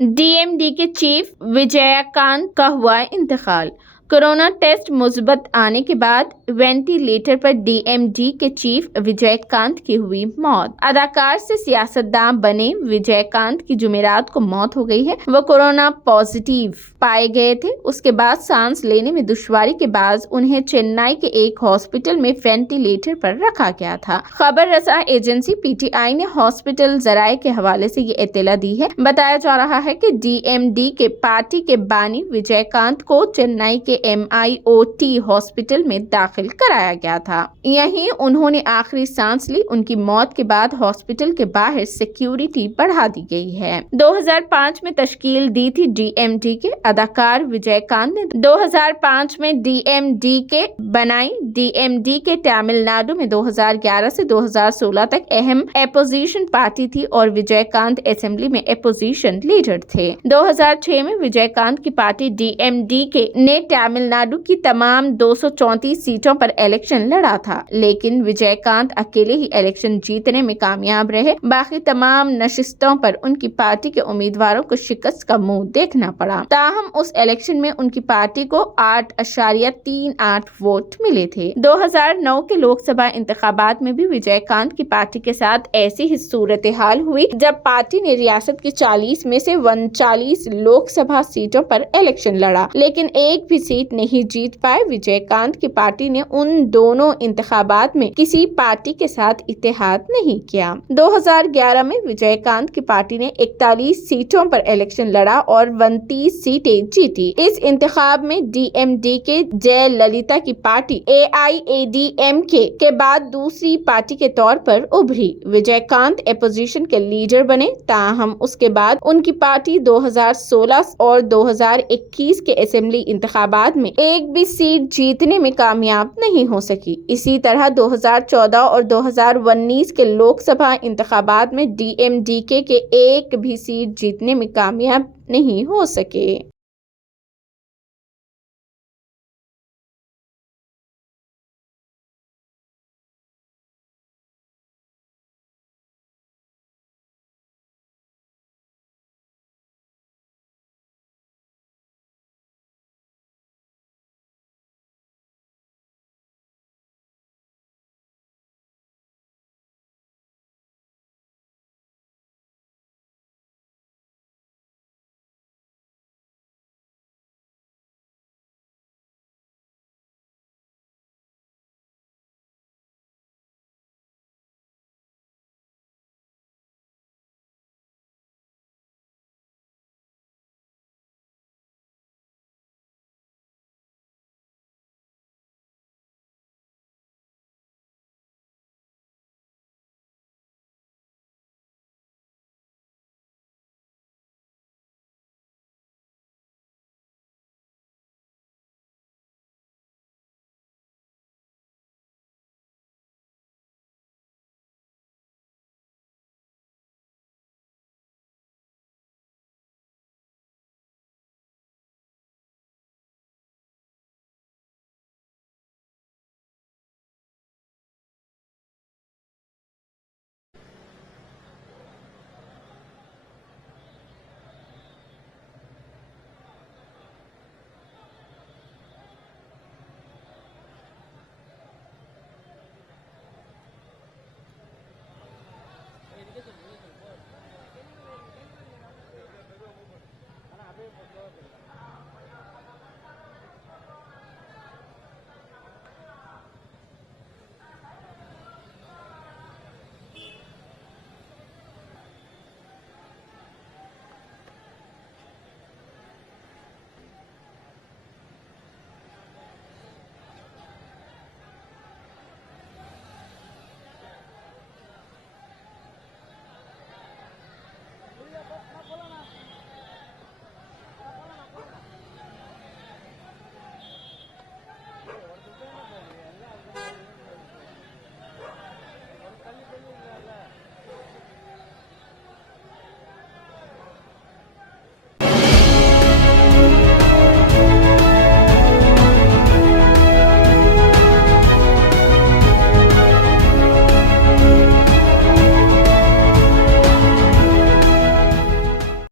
DMD के chief Vijaykant का हुआ इंतकाल। कोरोना टेस्ट मुस्बत आने के बाद वेंटिलेटर पर डीएमडी के चीफ विजयकांत की हुई मौत। अदाकार से सियासतदान बने विजयकांत की जुमेरात को मौत हो गई है। वो कोरोना पॉजिटिव पाए गए थे। उसके बाद सांस लेने में दुश्वारी के बाद उन्हें चेन्नई के एक हॉस्पिटल में वेंटिलेटर पर रखा गया था। खबर रसा एजेंसी पीटीआई ने हॉस्पिटल जराये के हवाले से ये इत्तला दी है। बताया जा रहा है कि डीएमडी के पार्टी के बानी विजयकांत को चेन्नई के MIOT हॉस्पिटल में दाखिल कराया गया था। यहीं उन्होंने आखिरी सांस ली। उनकी मौत के बाद हॉस्पिटल के बाहर सिक्योरिटी बढ़ा दी गई है। 2005 में तश्कील दी थी डीएमडी के अदाकार विजयकांत ने 2005 में डीएमडी के बनाई। डीएमडी के तमिलनाडु में 2011 से 2016 तक अहम अपोजिशन पार्टी थी और विजयकांत असेंबली में अपोजिशन लीडर थे। 2006 में विजयकांत की पार्टी डीएमडी के ने तमिलनाडु की तमाम 234 सीटों पर इलेक्शन लड़ा था, लेकिन विजयकांत अकेले ही इलेक्शन जीतने में कामयाब रहे। बाकी तमाम नशिस्तों पर उनकी पार्टी के उम्मीदवारों को शिकस्त का मुंह देखना पड़ा। ताहम उस इलेक्शन में उनकी पार्टी को 8.38 वोट मिले थे। 2009 के लोकसभा इंतखाबात में भी विजयकांत की पार्टी के साथ ऐसी ही सूरत हाल हुई, जब पार्टी ने रियासत की 40 में से 39 लोकसभा सीटों पर इलेक्शन लड़ा, लेकिन एक भी सीट नहीं जीत पाए। विजयकांत की पार्टी ने उन दोनों इंतखाबात में किसी पार्टी के साथ इत्तेहाद नहीं किया। 2011 में विजयकांत की पार्टी ने 41 सीटों पर इलेक्शन लड़ा और 29 सीटें जीती। इस इंतखाब में डीएमडी के जयललिता की पार्टी AIADMK के बाद दूसरी पार्टी के तौर पर उभरी। विजयकांत अपोजिशन के लीडर बने। ताहम उसके बाद उनकी पार्टी 2016 और 2021 के असेंबली इंतखाबात में एक भी सीट जीतने में कामयाब नहीं हो सकी। इसी तरह 2014 और 2019 के लोकसभा इंतखाबात में डीएमडीके के एक भी सीट जीतने में कामयाब नहीं हो सके।